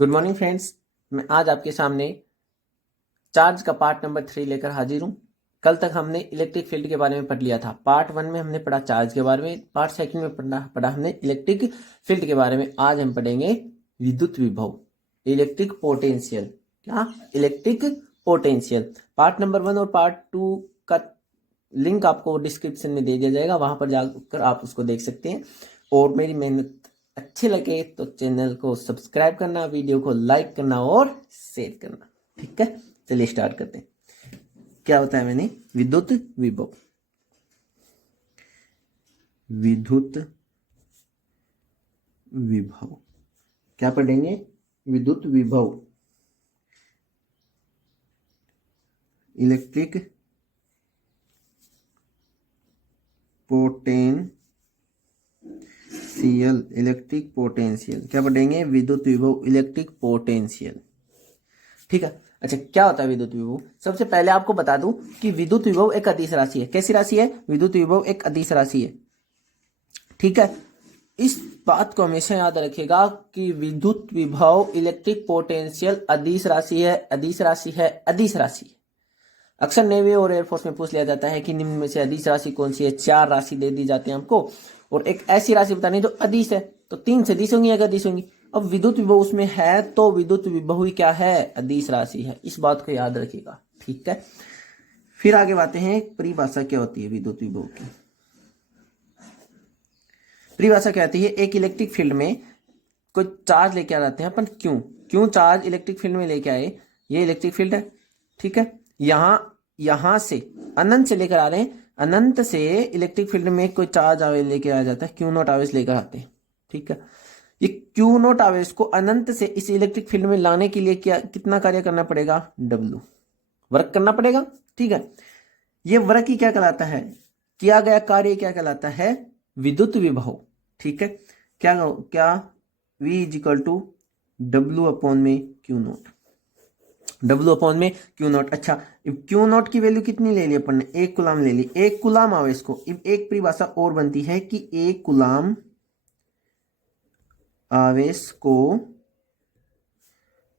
Good morning friends. मैं आज आपके सामने चार्ज का पार्ट नंबर 3 लेकर हाजिर हूँ। कल तक हमने इलेक्ट्रिक फील्ड के बारे में पढ़ लिया था। पार्ट 1 में हमने पढ़ा चार्ज के बारे में, पार्ट 2 में पढ़ा हमने इलेक्ट्रिक फील्ड के बारे में। आज हम पढ़ेंगे विद्युत विभव, इलेक्ट्रिक पोटेंशियल। क्या? Electric potential. पार्ट नंबर 1 और पार्ट 2 का लिंक आपको डिस्क्रिप्शन में दे दिया जाएगा, वहां पर जाकर आप उसको देख सकते हैं। और मेरी मेहनत अच्छी लगे तो चैनल को सब्सक्राइब करना, वीडियो को लाइक करना और शेयर करना। ठीक है, चलिए स्टार्ट करते हैं। क्या होता है मैंने विद्युत विभव। विद्युत विभव क्या पढ़ेंगे? विद्युत विभव, इलेक्ट्रिक पोटेंशियल। इलेक्ट्रिक पोटेंशियल क्या पढ़ेंगे? विद्युत विभव, इलेक्ट्रिक पोटेंशियल। ठीक है। अच्छा, क्या होता है विद्युत विभव? सबसे पहले आपको बता दूं कि विद्युत विभव एक अदिश राशि है। कैसी राशि है? विद्युत विभव एक अदिश राशि है। ठीक है, इस बात को हमेशा याद रखिएगा कि विद्युत विभव, इलेक्ट्रिक पोटेंशियल अदिश राशि है, अदिश राशि है, अदिश राशि है। अक्सर नेवी और एयरफोर्स में पूछ लिया जाता है कि निम्न में से अदिश राशि कौन सी है। 4 राशि दे दी जाती है हमको और एक ऐसी राशि बतानी जो अदिश है। तो 3 सदिश होंगी या अदिश होंगी। अब विद्युत विभव उसमें है तो विद्युत विभव ही क्या है? अदिश राशि है। इस बात को याद रखिएगा। ठीक है, फिर आगे बातें हैं परिभाषा क्या होती है विद्युत विभव की। परिभाषा क्या होती है? एक इलेक्ट्रिक फील्ड में कोई चार्ज लेके आ जाते हैं अपन। क्यों चार्ज इलेक्ट्रिक फील्ड में लेके आए? ये इलेक्ट्रिक फील्ड है। ठीक है, यहां से अनंत से लेकर आ रहे हैं। अनंत से इलेक्ट्रिक फील्ड में कोई चार्ज आवेश लेके आ जाता है, क्यू नॉट आवेश लेकर आते हैं। ठीक है, ये क्यू नॉट आवेश को अनंत से इस इलेक्ट्रिक फील्ड में लाने के लिए क्या कितना कार्य करना पड़ेगा? डब्ल्यू वर्क करना पड़ेगा। ठीक है, ये वर्क ही क्या कहलाता है? किया गया कार्य क्या कहलाता है? विद्युत विभव। ठीक है, क्या क्या V is equal to W upon में क्यू नॉट। डब्ल्यू अपॉन में क्यू नॉट। अच्छा, क्यू नॉट की वैल्यू कितनी ले ली अपन ने? 1 कूलाम ले ली। 1 कूलाम आवेश को एक परिभाषा और बनती है कि 1 कूलाम आवेश को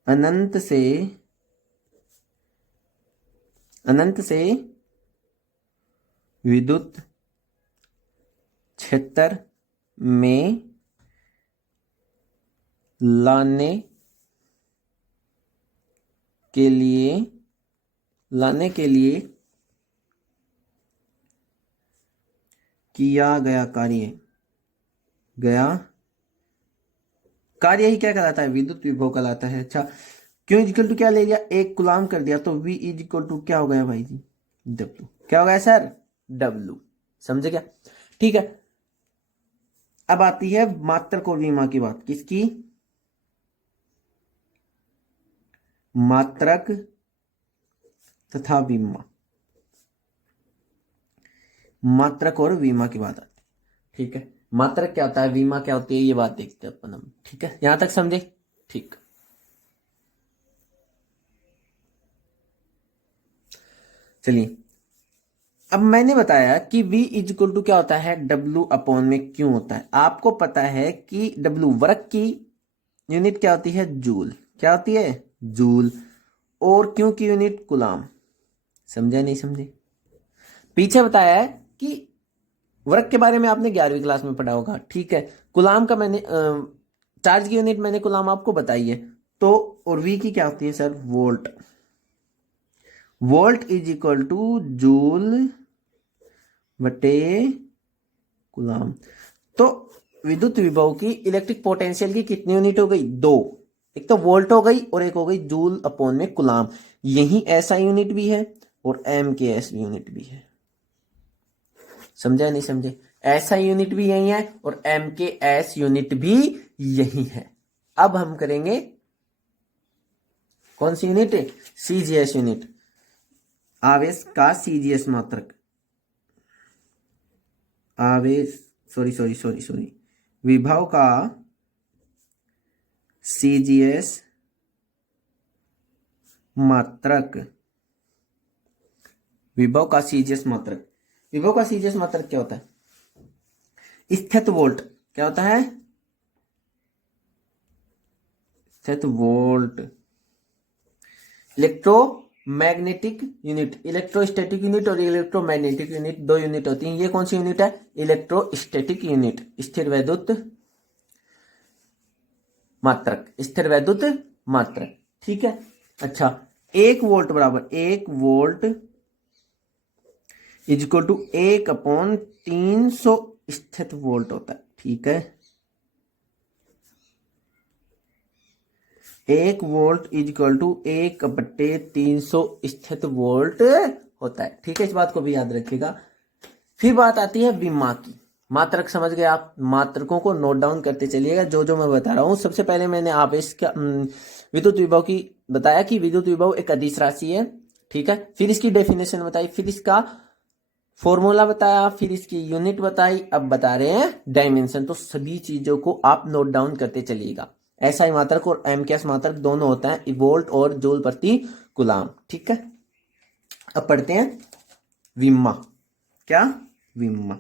अनंत से विद्युत क्षेत्र में लाने के लिए किया गया कार्य ही क्या कहलाता है? विद्युत विभव कहलाता है। अच्छा, क्यू इजिकल टू क्या ले लिया? 1 कूलाम कर दिया तो V इजिकल टू क्या हो गया भाई जी? W। क्या हो गया सर? W। समझे क्या? ठीक है, अब आती है मात्रक और विमा की बात। किसकी? मात्रक तथा विमा। मात्रक और विमा की बात आती है। ठीक है, मात्रक क्या होता है, विमा क्या होती है, ये बात देखते हैं अपन हम। ठीक है, यहां तक समझे? ठीक। चलिए, अब मैंने बताया कि V इज इक्वल टू क्या होता है? W अपॉन में क्यों होता है। आपको पता है कि W वर्क की यूनिट क्या होती है? जूल। क्या होती है? जूल। और क्यों की यूनिट? कूलाम। समझे नहीं समझे? पीछे बताया है कि वर्क के बारे में आपने 11वीं क्लास में पढ़ा होगा। ठीक है, कूलाम का मैंने चार्ज की यूनिट मैंने कूलाम आपको बताई है। तो और V की क्या होती है sir? Volt. Volt is equal two joule बटे कूलाम। तो विद्युत विभव की इलेक्ट्रिक पोटेंशियल की कितनी यूनिट हो गई? 2। एक तो वोल्ट हो गई और एक हो गई जूल अपॉन में कूलाम। यही ऐसा यूनिट भी है और एम के एस यूनिट भी है। समझा नहीं समझे? ऐसा यूनिट भी यही है और एम के एस यूनिट भी यही है। अब हम करेंगे कौन सी यूनिट? CGS unit. आवेश का सीजीएस मात्रक। आवेश सॉरी विभव का सीजीएस मात्रक। विभव का सीजीएस मात्रक। विभव का सीजीएस मात्रक क्या होता है? स्थित वोल्ट। क्या होता है? स्थित volt. Electromagnetic unit, electrostatic unit और इलेक्ट्रोमैग्नेटिक यूनिट दो यूनिट होती हैं। ये कौन सी यूनिट है? इलेक्ट्रोस्टैटिक यूनिट, स्थिर वैद्युत मात्रक, स्थिर वैद्युत मात्रक। ठीक है। अच्छा, 1 वोल्ट बराबर 1 वोल्ट इजक्वल टू 1/300 स्थित वोल्ट होता है। ठीक है, 1 वोल्ट इजक्वल टू 1/300 स्थित वोल्ट होता है। ठीक है, इस बात को भी याद रखिएगा। फिर बात आती है विमा की। मात्रक समझ गए आप? मात्रकों को नोट डाउन करते चलिएगा जो जो मैं बता रहा हूं। सबसे पहले मैंने आवेश का विद्युत विभव की बताया कि विद्युत विभव एक अदिश राशि है। ठीक है, फिर इसकी डेफिनेशन बताई, फिर इसका फॉर्मूला बताया, फिर इसकी यूनिट बताई, अब बता रहे हैं डायमेंशन। तो सभी चीजों को आप नोट डाउन करते चलिएगा। एसआई मात्रक और एमकेएस मात्रक दोनों होता है वोल्ट और जूल प्रति कूलाम। ठीक है, अब पढ़ते हैं विमा। क्या? विमा।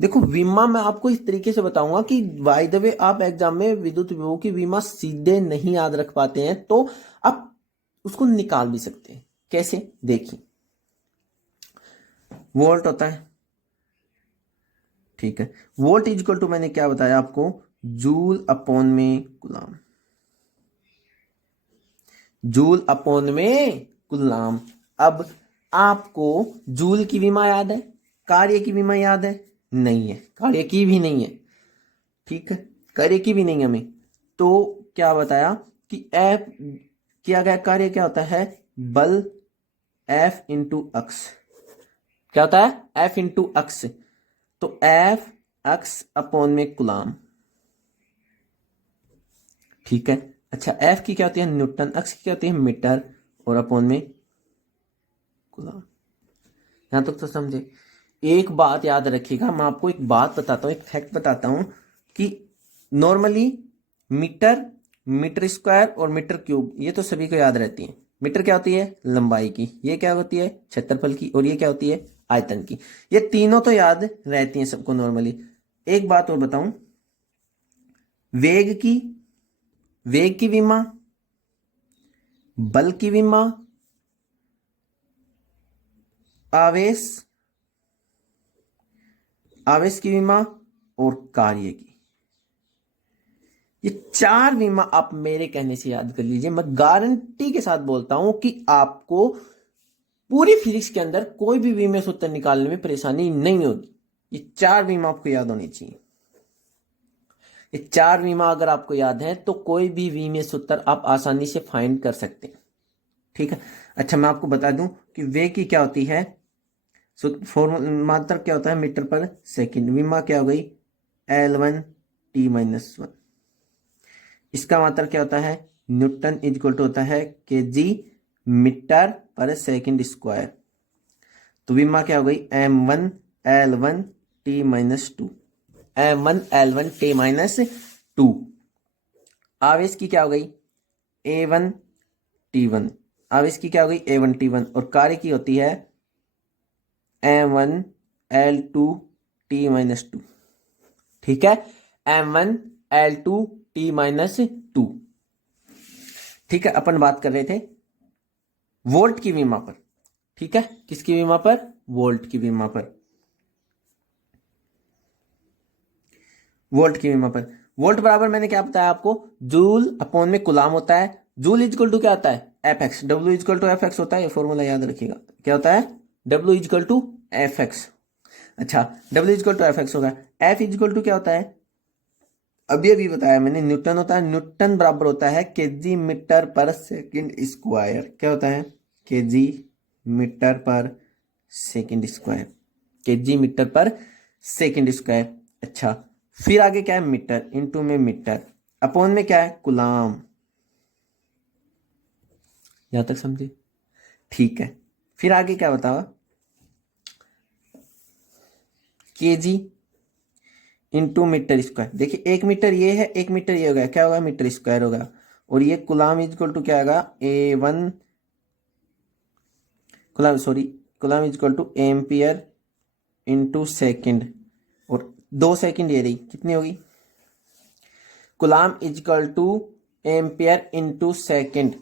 देखो, विमा मैं आपको इस तरीके से बताऊंगा कि बाय द वे आप एग्जाम में विद्युत विभव की विमा सीधे नहीं याद रख पाते हैं तो आप उसको निकाल भी सकते हैं। कैसे? देखिए, वोल्ट होता है। ठीक है, वोल्ट इजक्वल टू मैंने क्या बताया आपको? जूल अपॉन में कूलाम, जूल अपॉन में कूलाम। अब आपको जूल की विमा याद है? कार्य की विमा याद है? नहीं है, कार्य की भी नहीं है। ठीक है, कार्य की भी नहीं हमें। तो क्या बताया कि एफ किया गया कार्य क्या होता है? बल एफ इंटू अक्स। क्या होता है? एफ इंटू अक्स। तो एफ अक्स अपॉन में कूलाम। ठीक है। अच्छा, एफ की क्या होती है? न्यूटन। अक्स की क्या होती है? मीटर। और अपॉन में कूलाम। यहां तक तो समझे? एक बात याद रखिएगा, मैं आपको एक बात बताता हूं, एक फैक्ट बताता हूं कि नॉर्मली मीटर, मीटर स्क्वायर और मीटर क्यूब ये तो सभी को याद रहती है। मीटर क्या होती है? लंबाई की। ये क्या होती है? क्षेत्रफल की। और ये क्या होती है? आयतन की। ये तीनों तो याद रहती हैं सबको नॉर्मली। एक बात और बताऊं, वेग की, वेग की विमा, बल की विमा, आवेश, आवेश की विमा और कार्य की, ये 4 विमा आप मेरे कहने से याद कर लीजिए। मैं गारंटी के साथ बोलता हूं कि आपको पूरी फिजिक्स के अंदर कोई भी विमा सूत्र निकालने में परेशानी नहीं होगी। ये 4 विमा आपको याद होनी चाहिए। ये 4 विमा अगर आपको याद है तो कोई भी विमा सूत्र आप आसानी से फाइंड कर सकते हैं। ठीक है। अच्छा, मैं आपको बता दूं कि वेग की क्या होती है? मात्रक क्या होता है? मीटर पर सेकंड। विमा क्या हो गई? L1T-1। इसका मात्रक क्या होता है? न्यूटन इक्वल टू होता है केजी मीटर पर सेकंड स्क्वायर। तो विमा क्या हो गई? M1L1T-2। M1L1T-2। आवेश की क्या हो गई? A1T1। आवेश की क्या हो गई? A1T1। और कार्य की होती है M1L2T-2। ठीक है, M1L2T-2। ठीक है, अपन बात कर रहे थे वोल्ट की विमा पर। ठीक है, किसकी विमा पर? वोल्ट की विमा पर। वोल्ट की विमा पर वोल्ट बराबर मैंने क्या बताया आपको? जूल अपॉन में कूलाम होता है। जूल इजक्वल टू क्या होता है? F x. डब्ल्यू इजक्वल टू एफ एक्स होता है। ये फॉर्मूला याद रखिएगा, क्या होता है? डब्ल्यू इजक्वल टू एफ एक्स। अच्छा, डब्ल्यू इजक्वल टू एफ एक्स होगा। एफ इजक्वल टू क्या होता है? अभी बताया मैंने, न्यूटन होता है। न्यूटन बराबर होता है केजी मीटर पर सेकंड स्क्वायर। क्या होता है? केजी मीटर पर सेकंड स्क्वायर। केजी मीटर पर सेकंड स्क्वायर। अच्छा, फिर आगे क्या है? मीटर। इनटू में मीटर। अपॉन में क्या है? कूलाम। यहां तक समझे? ठीक है, फिर आगे क्या बताओ? KG into metre square. देखिए, 1 मीटर ये है, 1 मीटर ये हो गया, क्या होगा? मीटर स्क्वायर होगा। और ये कूलाम इजक्वल टू क्या आएगा? A1 coulomb, sorry, coulomb is equal to ampere into second. और 2 सेकंड ये रही, कितनी होगी? Coulomb is equal to ampere into second.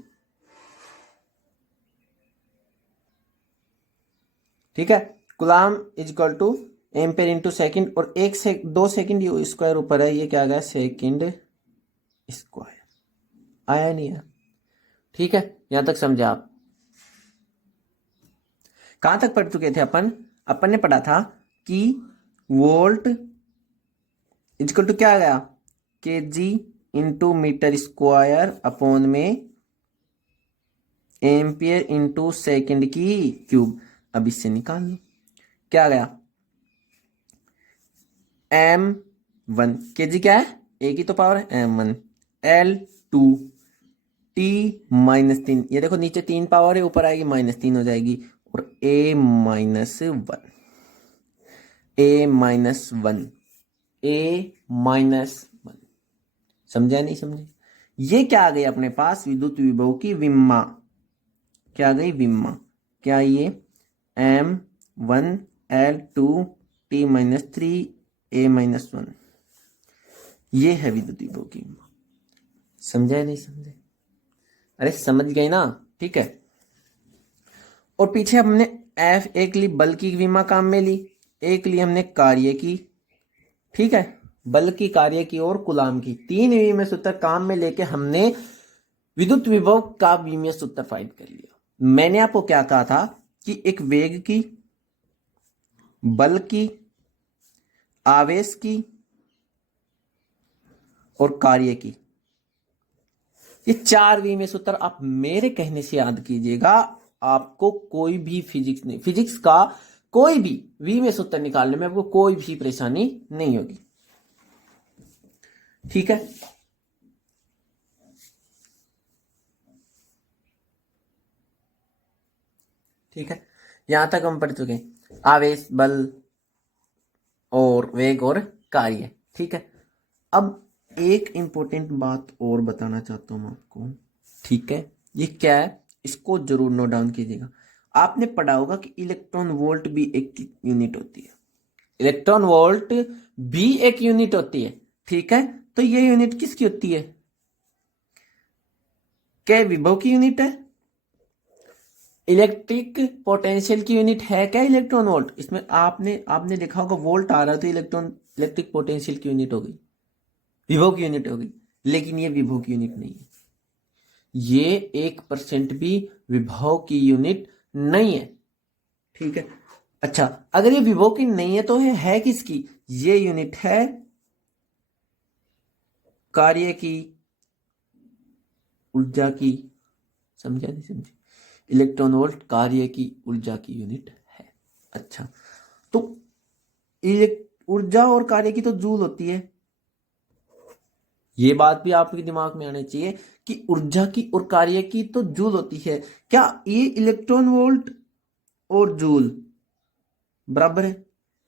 ठीक है, coulomb is equal to ampere into second, और 2 सेकंड ये स्क्वायर ऊपर है, ये क्या आ गया सेकंड स्क्वायर, आया नहीं है। ठीक है, यहां तक समझे आप? कहां तक पढ़ चुके थे अपन ने पढ़ा था कि वोल्ट इजकल टू क्या आ गया KG into metre square upon में एम्पियर इंटू सेकंड की क्यूब। अब इससे निकाल लो, क्या आ गया m1 केजी क्या है, ए की तो पावर है m1, L2 t -3, ये देखो नीचे 3 पावर है, ऊपर आएगी -3 हो जाएगी, और a -1 समझा नहीं समझे? ये क्या आ गई अपने पास विद्युत विभव की विम्मा, क्या आ गई विम्मा, क्या ये m1 L2 t -3 a -1, ये है विद्युत विभव की विम्मा। समझा नहीं समझे? अरे समझ गए ना? ठीक है, और पीछे हमने एक ली बल की विमा काम में ली, एक ली हमने कार्य की, ठीक है, बल की, कार्य की और कूलाम की, 3 विमीय सूत्र काम में लेके हमने विद्युत विभव का विमीय सूत्र फाइंड कर लिया। मैंने आपको क्या कहा था कि एक वेग की, बल की, आवेश की और कार्य की, ये 4 विमीय सूत्र आप मेरे कहने से याद कीजिएगा। आपको कोई भी फिजिक्स का कोई भी विमीय सूत्र निकालने में आपको कोई भी परेशानी नहीं होगी। ठीक है, ठीक है, यहां तक हम पढ़ चुके हैं आवेश, बल और वेग और कार्य। ठीक है, अब एक इंपॉर्टेंट बात और बताना चाहता हूं आपको। ठीक है, ये क्या है, इसको जरूर नोट डाउन कीजिएगा। आपने पढ़ा होगा कि इलेक्ट्रॉन वोल्ट भी एक यूनिट होती है, इलेक्ट्रॉन वोल्ट भी एक यूनिट होती है। ठीक है, तो ये यूनिट किसकी होती है? क्या विभव की यूनिट है? इलेक्ट्रिक पोटेंशियल की यूनिट है क्या इलेक्ट्रॉन वोल्ट? इसमें आपने देखा होगा वोल्ट आ रहा है तो इलेक्ट्रिक पोटेंशियल की यूनिट हो गई, विभव की यूनिट हो गई, लेकिन ये विभव की यूनिट नहीं है, ये 1% भी विभव की यूनिट नहीं है। ठीक है, अच्छा, अगर ये विभव की नहीं है तो है किसकी? ये यूनिट है कार्य की, ऊर्जा की। समझा नहीं समझे? इलेक्ट्रॉन वोल्ट कार्य की, ऊर्जा की यूनिट है। अच्छा, तो ऊर्जा और कार्य की तो जूल होती है, ये बात भी आपके दिमाग में आनी चाहिए कि ऊर्जा की और कार्य की तो जूल होती है। क्या ये इलेक्ट्रॉन वोल्ट और जूल बराबर है?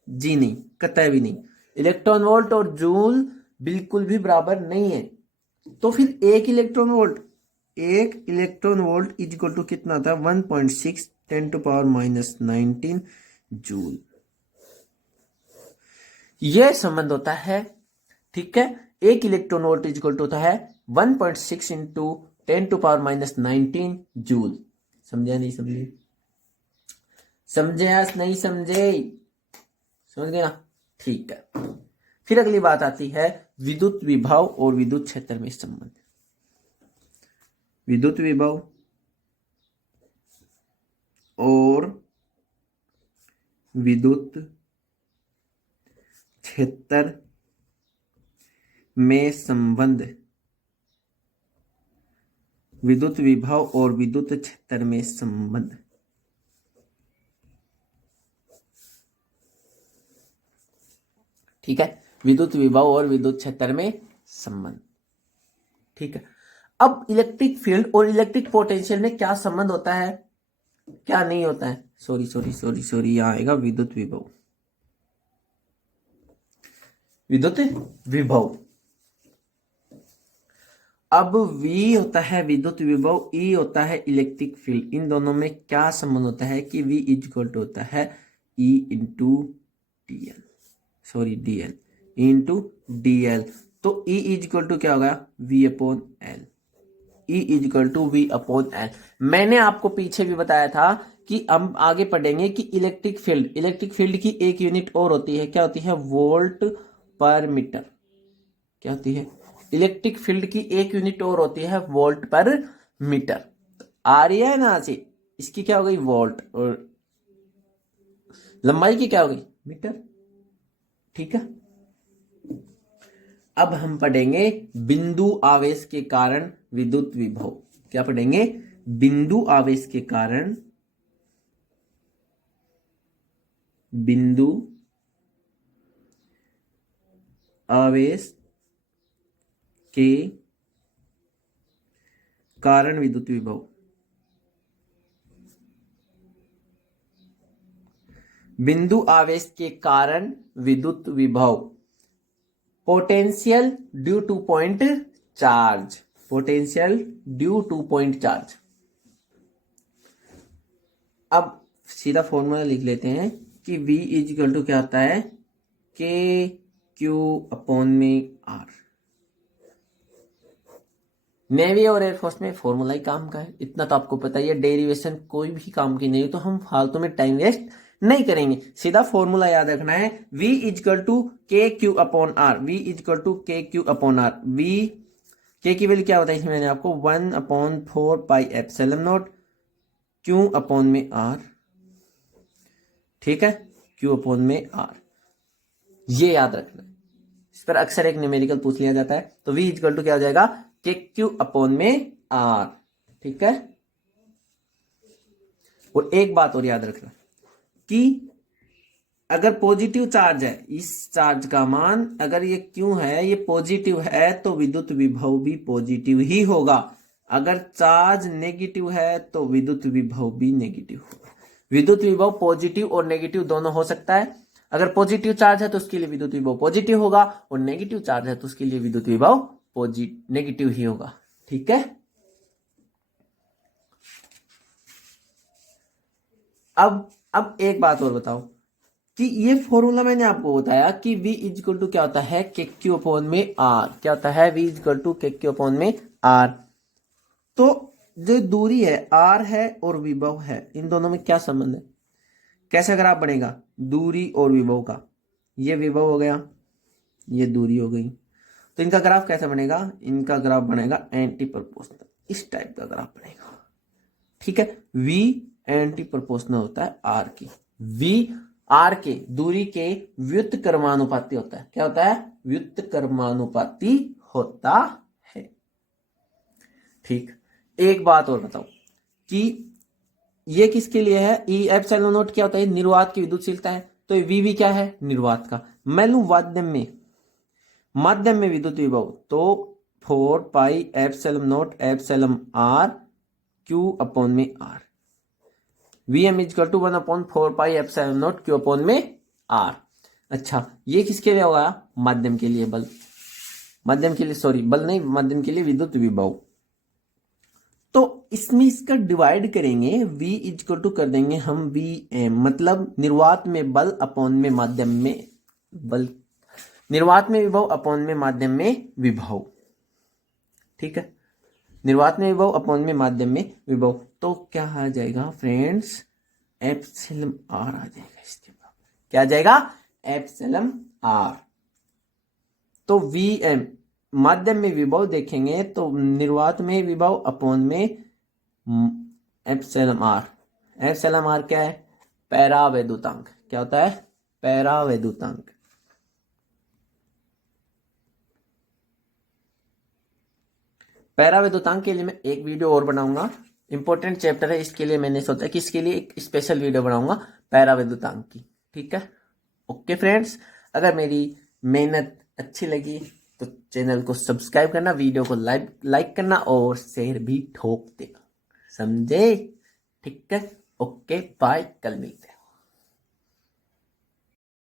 जी नहीं, कतई भी नहीं। इलेक्ट्रॉन वोल्ट और जूल बिल्कुल भी बराबर नहीं है। तो फिर एक electron volt is equal to कितना था? 1.6 10⁻⁻19 जूल। यह संबंध होता है। ठीक है, एक electron volt is equal to होता है 1.6 इंटू 10⁻⁻19 जूल। समझे नहीं समझे? समझे या नहीं समझे? समझ गए ना? ठीक है, फिर अगली बात आती है विद्युत विभव और विद्युत क्षेत्र में संबंध। विद्युत विभव और विद्युत क्षेत्र में संबंध, विद्युत विभव और विद्युत क्षेत्र में संबंध। ठीक है, विद्युत विभव और विद्युत क्षेत्र में संबंध। ठीक है, अब इलेक्ट्रिक फील्ड और इलेक्ट्रिक पोटेंशियल में क्या संबंध होता है, क्या नहीं होता है? सॉरी, यहां आएगा विद्युत विभव, विद्युत विभव। अब V होता है विद्युत विभव, E होता है इलेक्ट्रिक फील्ड। इन दोनों में क्या संबंध होता है कि V इज इक्वल टू होता है E into DL, sorry DL into DL। तो E इज इक्वल टू क्या होगा, V upon L. E is equal to V upon L. मैंने आपको पीछे भी बताया था कि हम आगे पढ़ेंगे कि इलेक्ट्रिक फील्ड की एक यूनिट और होती है, क्या होती है, वोल्ट पर मीटर। क्या होती है, इलेक्ट्रिक फील्ड की एक यूनिट और होती है वोल्ट पर मीटर। आ रही है ना से, इसकी क्या हो गई वोल्ट, और लंबाई की क्या हो गई मीटर। ठीक है, अब हम पढ़ेंगे बिंदु आवेश के कारण विद्युत विभव। क्या पढ़ेंगे, बिंदु आवेश के कारण, बिंदु आवेश के कारण विद्युत विभव। बिंदु आवेश के कारण विद्युत विभव, potential due two point charge, potential due two point charge. अब सीधा फॉर्मूला लिख लेते हैं कि V इज इक्वल टू क्या होता है, के क्यू अपॉन में आर। नेवी और एयरफोर्स में फॉर्मूला ही काम का है, इतना तो आपको पता ही है। डेरिवेशन कोई भी काम की नहीं, तो हम फालतू में टाइम वेस्ट नहीं करेंगे, सीधा फॉर्मूला याद रखना है। V is equal to K Q upon R, V is equal to K Q upon R. V के की वैल्यू क्या बताई थी मैंने आपको, 1/4 pi epsilon not Q upon में आर। ठीक है, क्यू अपॉन में आर, ये याद रखना है। इस पर अक्सर एक न्यूमेरिकल पूछ लिया जाता है। तो V इजकल टू क्या हो जाएगा, के क्यू अपॉन में आर। ठीक है, और एक बात और याद रखना कि अगर पॉजिटिव चार्ज है, इस चार्ज का मान अगर ये क्यों है, ये पॉजिटिव है, तो विद्युत विभव भी पॉजिटिव ही होगा। अगर चार्ज नेगेटिव है तो विद्युत विभव भी नेगेटिव होगा। विद्युत विभव पॉजिटिव और नेगेटिव दोनों हो सकता है। अगर पॉजिटिव चार्ज है तो उसके लिए विद्युत विभव पॉजिटिव होगा, और नेगेटिव चार्ज है तो उसके लिए विद्युत विभव नेगेटिव ही होगा। ठीक है, अब एक बात और बताओ कि ये फॉर्मूला मैंने आपको बताया कि V इजक्वल टू क्या होता है, के क्यू अपॉन में आर। क्या होता है, V equal to K Q upon में आर। तो जो दूरी है R है और विभव है, इन दोनों में क्या संबंध है, कैसा ग्राफ बनेगा, दूरी और विभव का। ये विभव हो गया, ये दूरी हो गई, तो इनका ग्राफ कैसा बनेगा, इनका ग्राफ बनेगा एंटी प्रोपोर्शनल, इस टाइप का ग्राफ बनेगा। ठीक है, V एंटी प्रोपोर्शनल होता है R की। V R के दूरी के व्युत्क्रमानुपाती होता है। क्या होता है, व्युत्क्रमानुपाती होता है। ठीक, एक बात और बताओ कि ये किसके लिए है, E एप्सिलॉन नॉट क्या होता है, निर्वात की विद्युतशीलता है। तो V भी क्या है, निर्वात का। मैं लू माध्यम में विद्युत विभव, तो 4 pi epsilon naught epsilon R Q upon में R। Vm is equal to 1/4 pi epsilon naught Q upon में R। अच्छा, ये किसके लिए होगा, माध्यम के लिए बल, माध्यम के लिए, सॉरी बल नहीं, माध्यम के लिए विद्युत विभव। तो इसमें इसका डिवाइड करेंगे, V इजकल टू कर देंगे हम Vm, मतलब निर्वात में बल अपॉन में माध्यम में बल, निर्वात में विभव अपॉन में माध्यम में विभव। ठीक है, निर्वात में विभव अपॉन में माध्यम में विभव, तो क्या आ जाएगा फ्रेंड्स, एप्सिलॉन आर आ जाएगा इसके बाद। क्या आ जाएगा, एप्सिलॉन आर। तो Vm माध्यम में विभव देखेंगे तो निर्वात में विभव अपॉन में एप्सिलॉन आर। एप्सिलॉन आर क्या है, पैरावैद्युतांक। क्या होता है, पैरावैद्युतांक। पैरावैद्युतांक के लिए मैं एक वीडियो और बनाऊंगा, इंपॉर्टेंट चैप्टर है, इसके लिए मैंने सोचा कि इसके लिए एक स्पेशल वीडियो बनाऊंगा पैरावैद्युतांक की। ठीक है, ओके फ्रेंड्स, अगर मेरी मेहनत अच्छी लगी तो चैनल को सब्सक्राइब करना, वीडियो को लाइक करना और शेयर भी ठोक देना, समझे। ठीक है, ओके बाय, कल मिलते हैं।